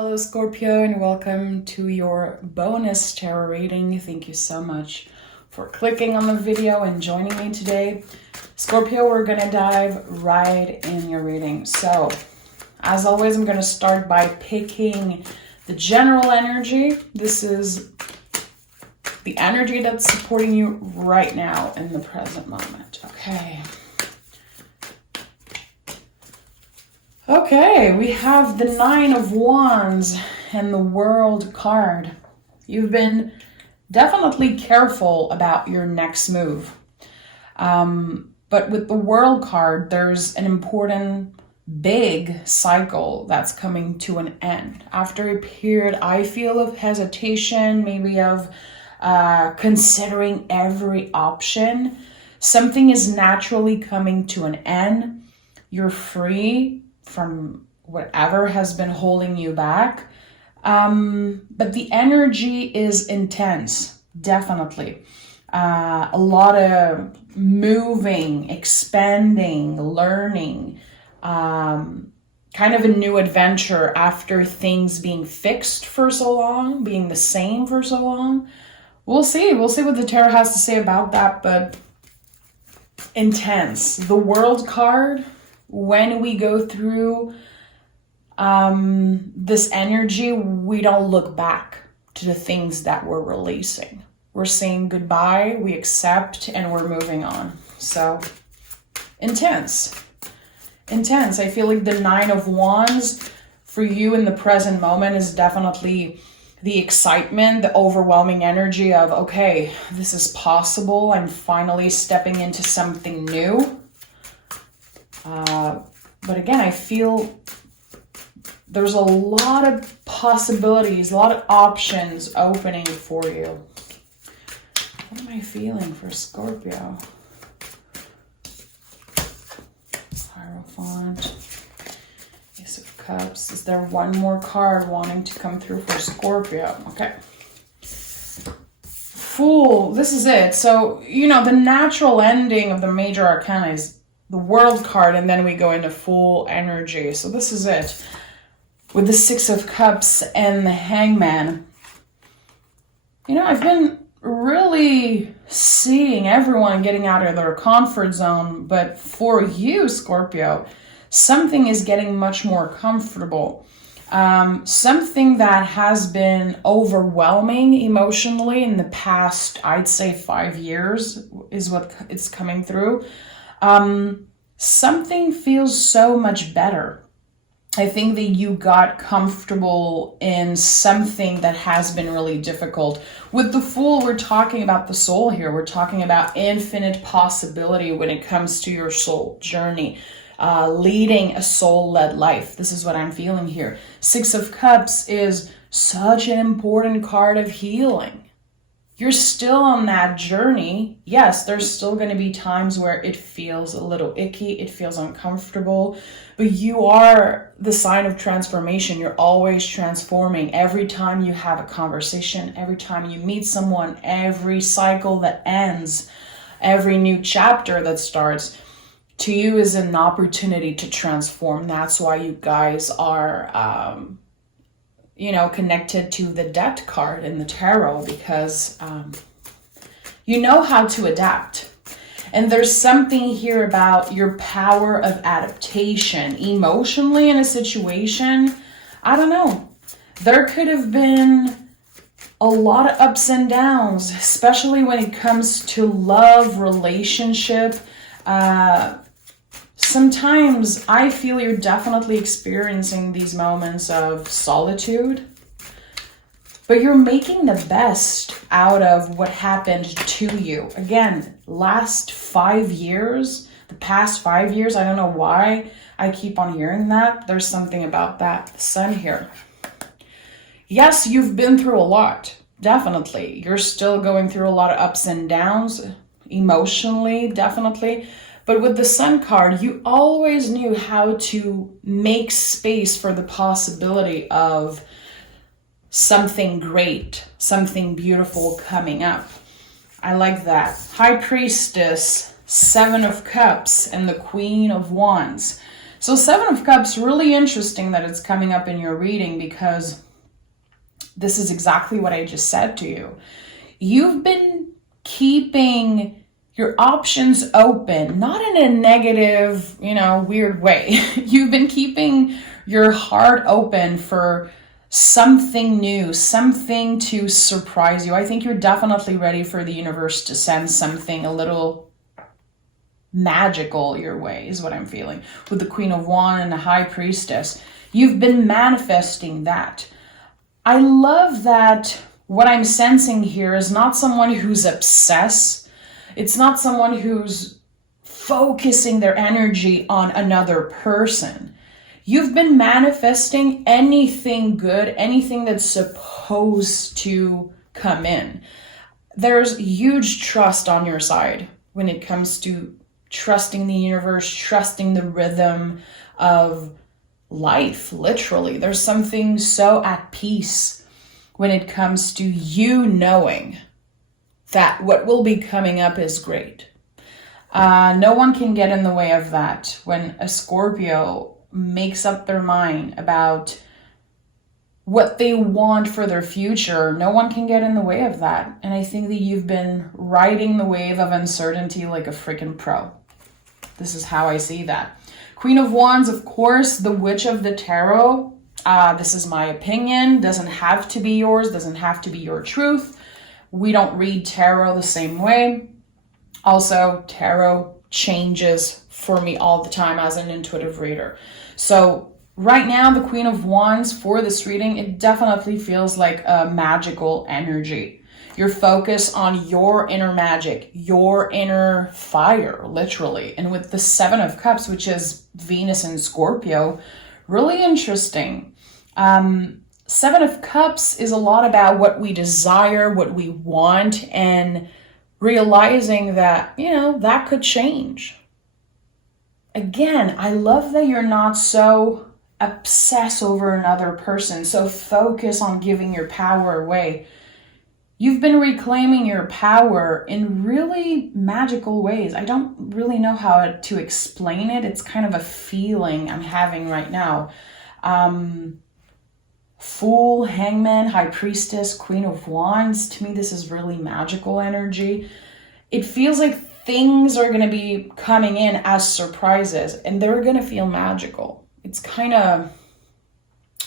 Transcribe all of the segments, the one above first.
Hello Scorpio, and welcome to your bonus tarot reading. Thank you so much for clicking on the video and joining me today. Scorpio, we're going to dive right in your reading. So, as always, I'm going to start by picking the general energy. This is the energy that's supporting you right now in the present moment. Okay, we have the Nine of Wands and the World card. You've been definitely careful about your next move. But with the World card, there's an important big cycle that's coming to an end. After a period, I feel, of hesitation, maybe of considering every option, something is naturally coming to an end. You're free from whatever has been holding you back. But the energy is intense, definitely. A lot of moving, expanding, learning, kind of a new adventure after things being fixed for so long, being the same for so long. We'll see what the tarot has to say about that, but intense. The World card, when we go through this energy, we don't look back to the things that we're releasing. We're saying goodbye, we accept, and we're moving on. So, intense. I feel like the Nine of Wands for you in the present moment is definitely the excitement, the overwhelming energy of, okay, this is possible. I'm finally stepping into something new. But again, I feel there's a lot of possibilities, a lot of options opening for you. What am I feeling for Scorpio? Hierophant, Ace of Cups. Is there one more card wanting to come through for Scorpio? Okay. Fool, this is it. So, the natural ending of the major arcana is the World card, and then we go into full energy. So this is it. With the Six of Cups and the Hangman. I've been really seeing everyone getting out of their comfort zone, but for you, Scorpio, something is getting much more comfortable. Something that has been overwhelming emotionally in the past, I'd say 5 years, is what it's coming through. Something feels so much better. I think that you got comfortable in something that has been really difficult. With the Fool, we're talking about the soul here. We're talking about infinite possibility when it comes to your soul journey, leading a soul-led life. This is what I'm feeling here. Six of Cups is such an important card of healing. You're still on that journey. Yes, there's still going to be times where it feels a little icky, it feels uncomfortable, but you are the sign of transformation. You're always transforming. Every time you have a conversation, every time you meet someone, every cycle that ends, every new chapter that starts, to you is an opportunity to transform. That's why you guys are connected to the Death card in the tarot, because you know how to adapt. And there's something here about your power of adaptation emotionally in a situation. I don't know. There could have been a lot of ups and downs, especially when it comes to love, relationship. Sometimes I feel you're definitely experiencing these moments of solitude, but you're making the best out of what happened to you. Again, last 5 years, the past 5 years, I don't know why I keep on hearing that. There's something about that. The Sun here. Yes, you've been through a lot, definitely. You're still going through a lot of ups and downs, emotionally, definitely. But with the Sun card, you always knew how to make space for the possibility of something great, something beautiful coming up. I like that. High Priestess, Seven of Cups, and the Queen of Wands. So Seven of Cups, really interesting that it's coming up in your reading, because this is exactly what I just said to you. You've been keeping your options open, not in a negative, weird way. You've been keeping your heart open for something new, something to surprise you. I think you're definitely ready for the universe to send something a little magical your way, is what I'm feeling. With the Queen of Wands and the High Priestess, you've been manifesting that. I love that what I'm sensing here is not someone who's obsessed. It's not someone who's focusing their energy on another person. You've been manifesting anything good, anything that's supposed to come in. There's huge trust on your side when it comes to trusting the universe, trusting the rhythm of life, literally. There's something so at peace when it comes to you knowing that what will be coming up is great. No one can get in the way of that. When a Scorpio makes up their mind about what they want for their future, no one can get in the way of that. And I think that you've been riding the wave of uncertainty like a freaking pro. This is how I see that. Queen of Wands, of course, the Witch of the Tarot. This is my opinion. Doesn't have to be yours. Doesn't have to be your truth. We don't read tarot the same way. Also, tarot changes for me all the time as an intuitive reader. So right now, the Queen of Wands for this reading, it definitely feels like a magical energy. You're focused on your inner magic, your inner fire, literally. And with the Seven of Cups, which is Venus in Scorpio, really interesting. Seven of Cups is a lot about what we desire, what we want, and realizing that, that could change. Again, I love that you're not so obsessed over another person, so focus on giving your power away. You've been reclaiming your power in really magical ways. I don't really know how to explain it. It's kind of a feeling I'm having right now. Fool, Hangman, High Priestess, Queen of Wands. To me, this is really magical energy. It feels like things are going to be coming in as surprises, and they're going to feel magical. It's kind of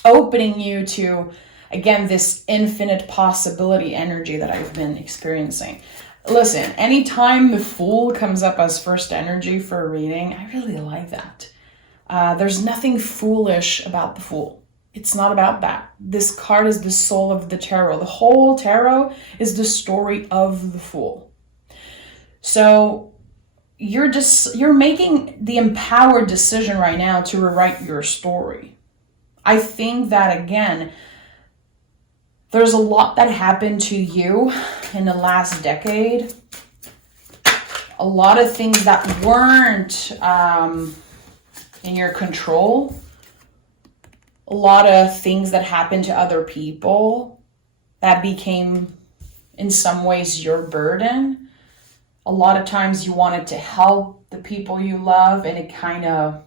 opening you to, again, this infinite possibility energy that I've been experiencing. Listen, anytime the Fool comes up as first energy for a reading, I really like that. There's nothing foolish about the Fool. It's not about that. This card is the soul of the tarot. The whole tarot is the story of the Fool. So you're making the empowered decision right now to rewrite your story. I think that, again, there's a lot that happened to you in the last decade. A lot of things that weren't in your control. A lot of things that happened to other people that became, in some ways, your burden. A lot of times you wanted to help the people you love, and it kind of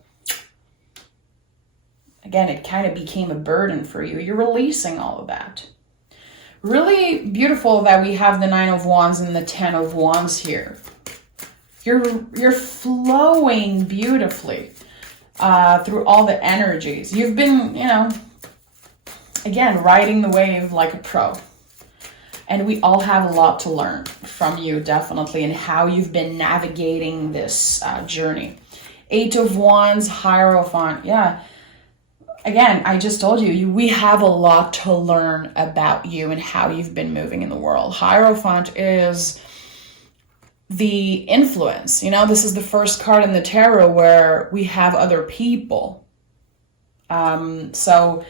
became a burden for you. You're releasing all of that. Really beautiful that we have the Nine of Wands and the Ten of Wands here. You're flowing beautifully through all the energies. You've been, again, riding the wave like a pro. And we all have a lot to learn from you, definitely, and how you've been navigating this journey. Eight of Wands, Hierophant. Yeah. Again, I just told you, we have a lot to learn about you and how you've been moving in the world. Hierophant is the influence. This is the first card in the tarot where we have other people. So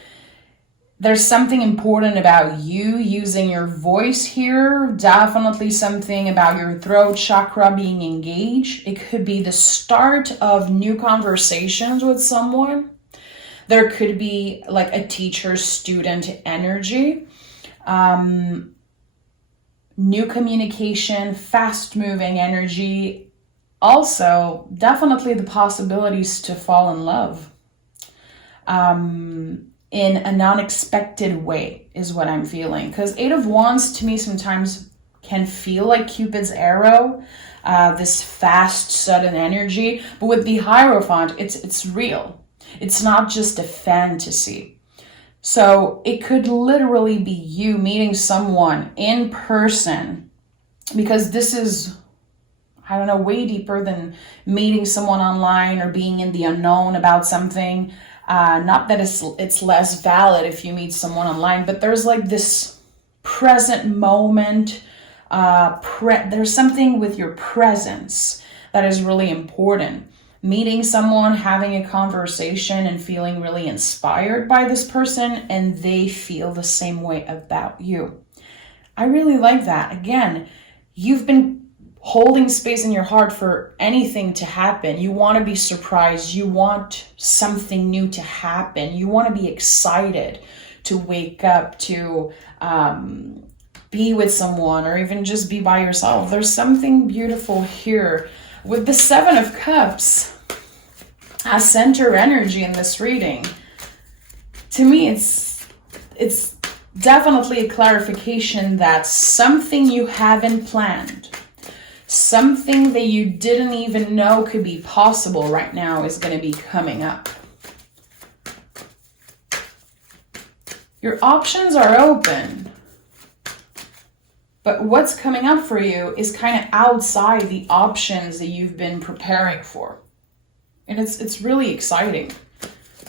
there's something important about you using your voice here. Definitely something about your throat chakra being engaged. It could be the start of new conversations with someone. There could be like a teacher-student energy. New communication, fast-moving energy. Also, definitely the possibilities to fall in love. in an unexpected way is what I'm feeling. Because Eight of Wands to me sometimes can feel like Cupid's arrow, this fast, sudden energy. But with the Hierophant, it's real. It's not just a fantasy. So it could literally be you meeting someone in person, because this is, I don't know, way deeper than meeting someone online or being in the unknown about something. Not that it's less valid if you meet someone online, but there's like this present moment. There's something with your presence that is really important. Meeting someone, having a conversation, and feeling really inspired by this person, and they feel the same way about you. I really like that. Again, you've been holding space in your heart for anything to happen. You want to be surprised. You want something new to happen. You want to be excited to wake up, to be with someone, or even just be by yourself. There's something beautiful here. With the Seven of Cups as center energy in this reading, to me it's definitely a clarification that something you haven't planned, something that you didn't even know could be possible right now, is going to be coming up. Your options are open, but what's coming up for you is kind of outside the options that you've been preparing for. And it's really exciting.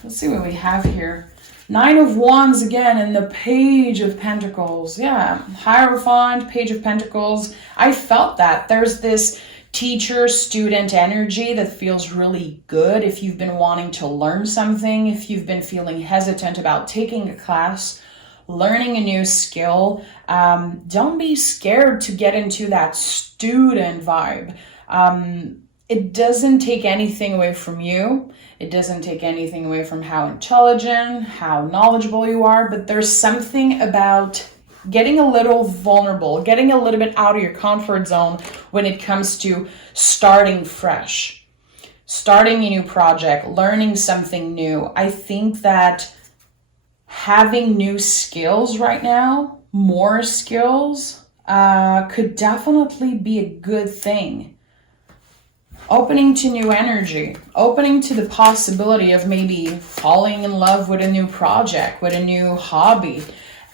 Let's see what we have here. Nine of Wands again, and the Page of Pentacles. Yeah, Hierophant, Page of Pentacles. I felt that. There's this teacher-student energy that feels really good if you've been wanting to learn something, if you've been feeling hesitant about taking a class, learning a new skill. Don't be scared to get into that student vibe. It doesn't take anything away from you. It doesn't take anything away from how intelligent, how knowledgeable you are, but there's something about getting a little vulnerable, getting a little bit out of your comfort zone when it comes to starting fresh, starting a new project, learning something new. I think that having new skills right now, more skills, could definitely be a good thing. Opening to new energy, opening to the possibility of maybe falling in love with a new project, with a new hobby.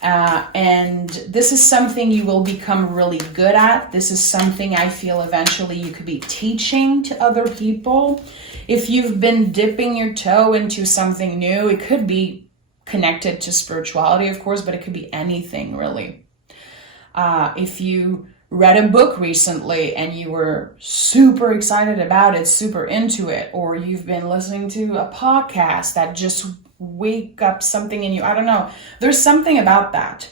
And this is something you will become really good at. This is something I feel eventually you could be teaching to other people. If you've been dipping your toe into something new, it could be connected to spirituality, of course, but it could be anything really. If you read a book recently and you were super excited about it, super into it, or you've been listening to a podcast that just wake up something in you. I don't know. There's something about that.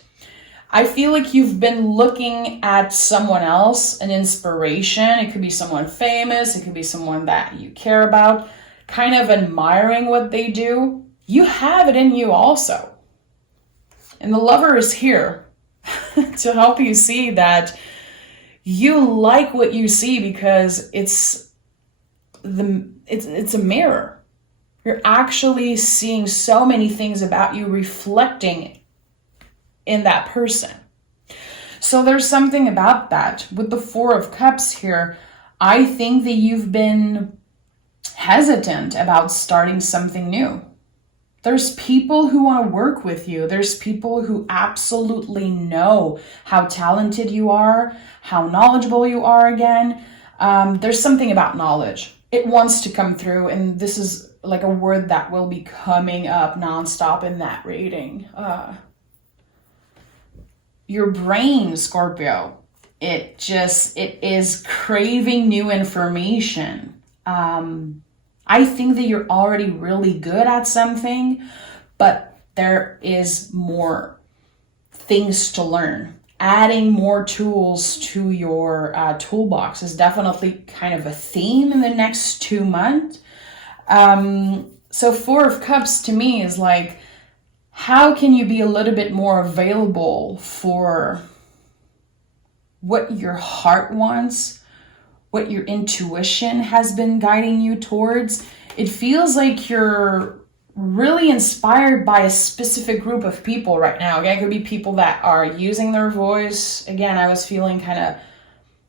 I feel like you've been looking at someone else, an inspiration. It could be someone famous. It could be someone that you care about, kind of admiring what they do. You have it in you also. And the Lover is here to help you see that you like what you see, because it's a mirror. You're actually seeing so many things about you reflecting in that person. So there's something about that. With the Four of Cups here, I think that you've been hesitant about starting something new. There's people who want to work with you. There's people who absolutely know how talented you are, how knowledgeable you are again. There's something about knowledge. It wants to come through, and this is like a word that will be coming up nonstop in that reading. Your brain, Scorpio, it is craving new information. I think that you're already really good at something, but there is more things to learn. Adding more tools to your toolbox is definitely kind of a theme in the next 2 months. So Four of Cups to me is like, how can you be a little bit more available for what your heart wants, what your intuition has been guiding you towards? It feels like you're really inspired by a specific group of people right now. Again, it could be people that are using their voice. Again, I was feeling kind of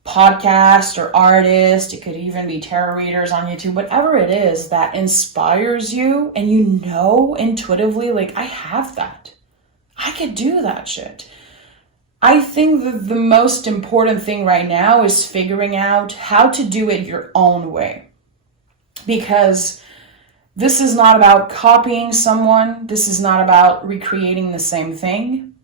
podcast or artist. It could even be tarot readers on YouTube, whatever it is that inspires you and you know intuitively, like, I have that. I could do that shit. I think that the most important thing right now is figuring out how to do it your own way. Because this is not about copying someone. This is not about recreating the same thing.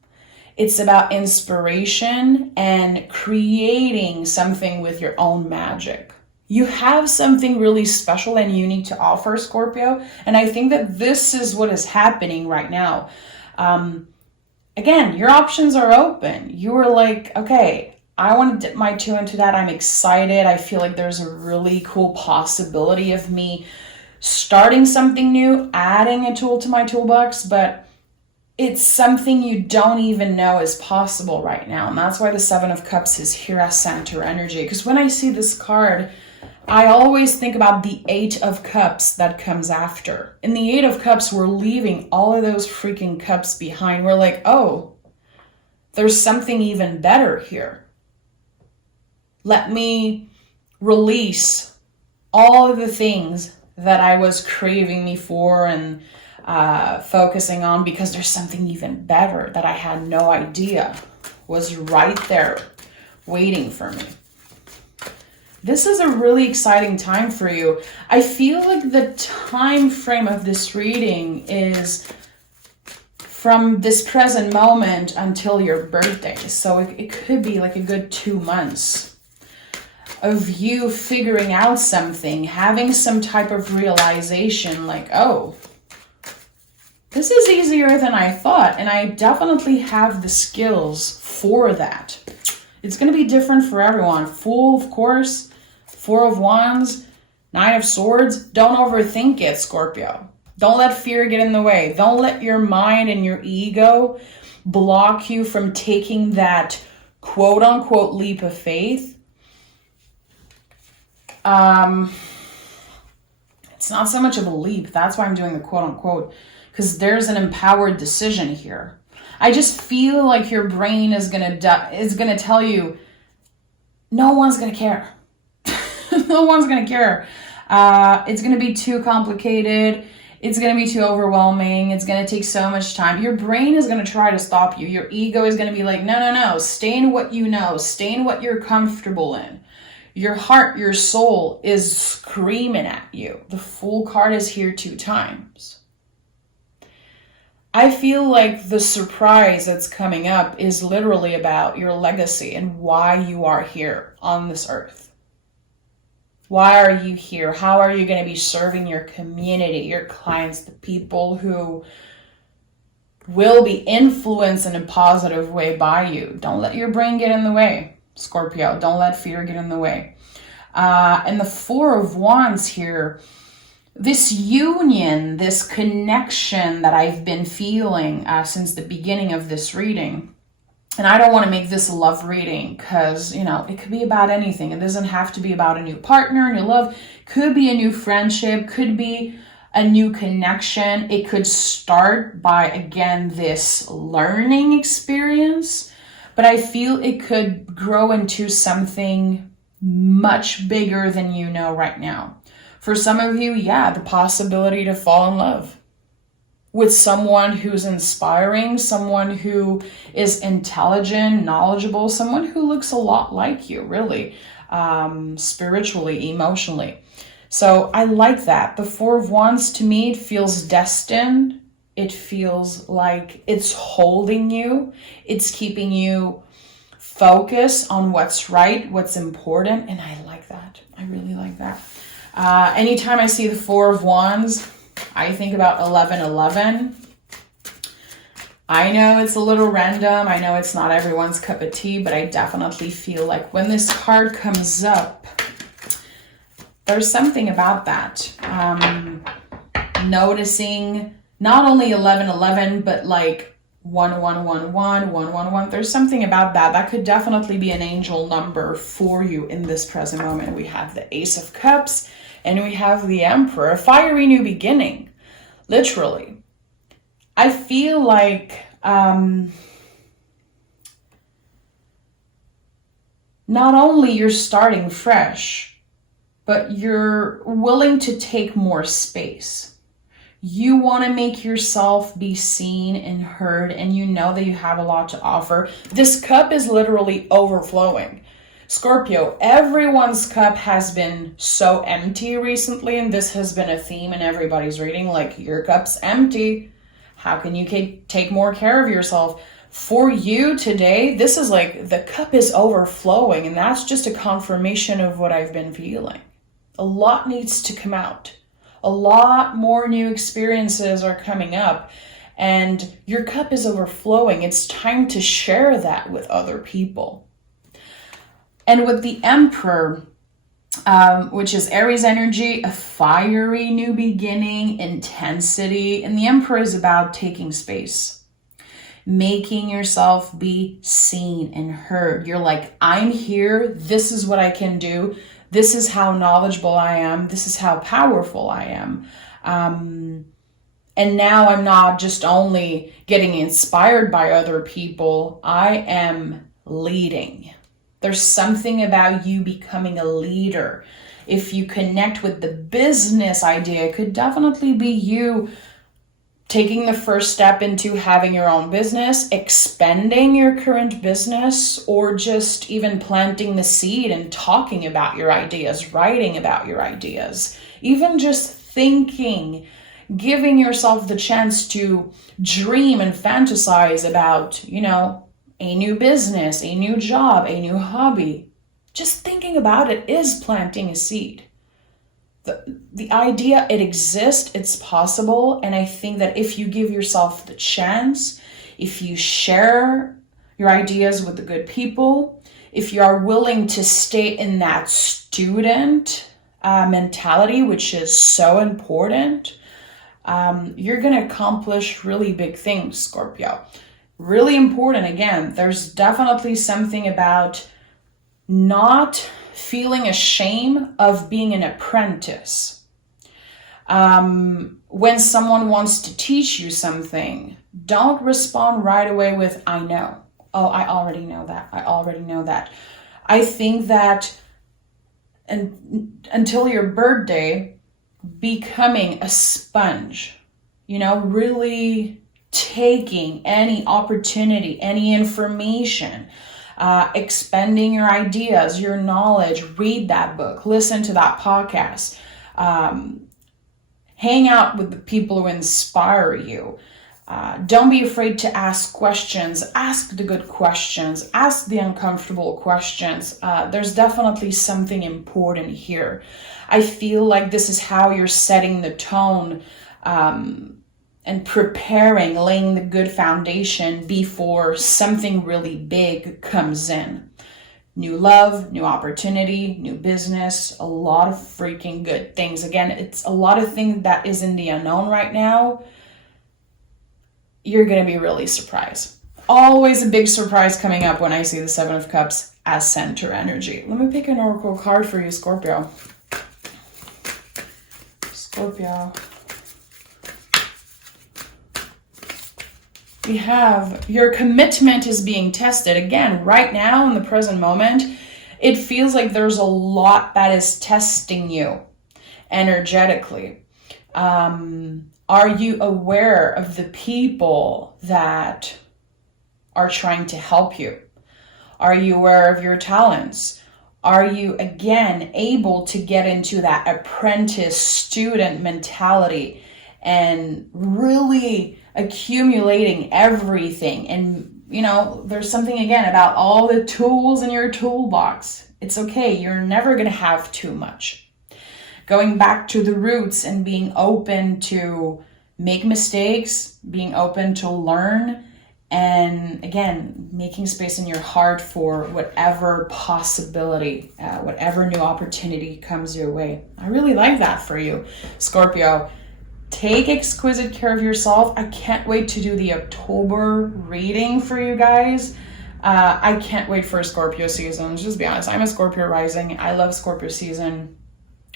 It's about inspiration and creating something with your own magic. You have something really special and unique to offer, Scorpio. And I think that this is what is happening right now. Again, your options are open. You are like, okay, I want to dip my toe into that. I'm excited. I feel like there's a really cool possibility of me starting something new, adding a tool to my toolbox, but it's something you don't even know is possible right now. And that's why the Seven of Cups is here as center energy. Because when I see this card, I always think about the Eight of Cups that comes after. In the Eight of Cups, we're leaving all of those freaking cups behind. We're like, oh, there's something even better here. Let me release all of the things that I was craving before and focusing on, because there's something even better that I had no idea was right there waiting for me. This is a really exciting time for you. I feel like the time frame of this reading is from this present moment until your birthday. So it could be like a good 2 months of you figuring out something, having some type of realization like, oh, this is easier than I thought. And I definitely have the skills for that. It's going to be different for everyone. Fool, of course. Four of Wands, Nine of Swords. Don't overthink it, Scorpio. Don't let fear get in the way. Don't let your mind and your ego block you from taking that quote unquote leap of faith. It's not so much of a leap. That's why I'm doing the quote unquote, because there's an empowered decision here. I just feel like your brain is gonna tell you, no one's gonna care. No one's gonna care. It's gonna be too complicated. It's gonna be too overwhelming. It's gonna take so much time. Your brain is gonna try to stop you. Your ego is gonna be like, no. Stay in what you know. Stay in what you're comfortable in. Your heart, your soul is screaming at you. The Fool card is here 2 times. I feel like the surprise that's coming up is literally about your legacy and why you are here on this earth. Why are you here? How are you going to be serving your community, your clients, the people who will be influenced in a positive way by you? Don't let your brain get in the way, Scorpio. Don't let fear get in the way. And the Four of Wands here, this union, this connection that I've been feeling since the beginning of this reading. And I don't want to make this a love reading because, it could be about anything. It doesn't have to be about a new partner, new love. Could be a new friendship, could be a new connection. It could start by, again, this learning experience. But I feel it could grow into something much bigger than you know right now. For some of you, the possibility to fall in love with someone who's inspiring, someone who is intelligent, knowledgeable, someone who looks a lot like you, really, spiritually, emotionally. So I like that. The Four of Wands, to me, it feels destined. It feels like it's holding you. It's keeping you focused on what's right, what's important. And I like that. I really like that. Anytime I see the Four of Wands, I think about 1111. I know it's a little random. I know it's not everyone's cup of tea, but I definitely feel like when this card comes up, there's something about that. Noticing not only 1111, but like 1111, 111. There's something about that. That could definitely be an angel number for you in this present moment. We have the Ace of Cups and we have the Emperor, a fiery new beginning. literally. I feel like not only you're starting fresh, but you're willing to take more space. You want to make yourself be seen and heard, and you know that you have a lot to offer. This cup is literally overflowing. Scorpio, everyone's cup has been so empty recently, and this has been a theme in everybody's reading, like, your cup's empty. How can you take more care of yourself? For you today, this is like the cup is overflowing, and that's just a confirmation of what I've been feeling. A lot needs to come out. A lot more new experiences are coming up, and your cup is overflowing. It's time to share that with other people. And with the Emperor, which is Aries energy, a fiery new beginning, intensity, and the Emperor is about taking space, making yourself be seen and heard. You're like, I'm here. This is what I can do. This is how knowledgeable I am. This is how powerful I am. And now I'm not just only getting inspired by other people. I am leading. There's something about you becoming a leader. If you connect with the business idea, it could definitely be you taking the first step into having your own business, expanding your current business, or just even planting the seed and talking about your ideas, writing about your ideas, even just thinking, giving yourself the chance to dream and fantasize about, a new business, a new job, a new hobby. Just thinking about it is planting a seed. The idea, it exists, it's possible, and I think that if you give yourself the chance, if you share your ideas with the good people, if you are willing to stay in that student mentality, which is so important, you're going to accomplish really big things, Scorpio. Really important. Again, there's definitely something about not feeling ashamed of being an apprentice. When someone wants to teach you something, don't respond right away with, I know. Oh, I already know that. I already know that. I think that until your birthday, becoming a sponge, really taking any opportunity, any information, expanding your ideas, your knowledge, read that book, listen to that podcast, hang out with the people who inspire you. Don't be afraid to ask questions, ask the good questions, ask the uncomfortable questions. There's definitely something important here. I feel like this is how you're setting the tone and preparing, laying the good foundation before something really big comes in. New love, new opportunity, new business, a lot of freaking good things. Again, it's a lot of things that is in the unknown right now. You're going to be really surprised. Always a big surprise coming up when I see the Seven of Cups as center energy. Let me pick an oracle card for you, Scorpio. Scorpio. We have your commitment is being tested. Again, right now in the present moment, it feels like there's a lot that is testing you energetically. Are you aware of the people that are trying to help you? Are you aware of your talents? Are you, again, able to get into that apprentice student mentality and really accumulating everything? And, there's something, again, about all the tools in your toolbox. It's okay. You're never going to have too much. Going back to the roots and being open to make mistakes, being open to learn, and again, making space in your heart for whatever possibility, whatever new opportunity comes your way. I really like that for you, Scorpio. Take exquisite care of yourself. I can't wait to do the October reading for you guys. I can't wait for Scorpio season. Let's just be honest. I'm a Scorpio rising. I love Scorpio season.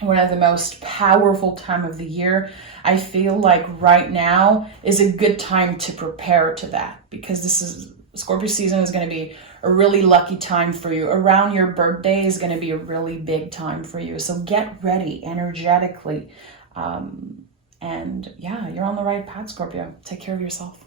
one of the most powerful time of the year. I feel like right now is a good time to prepare to that, because this is Scorpio season is going to be a really lucky time for you. Around your birthday is going to be a really big time for you. So get ready energetically. And yeah, you're on the right path, Scorpio. Take care of yourself.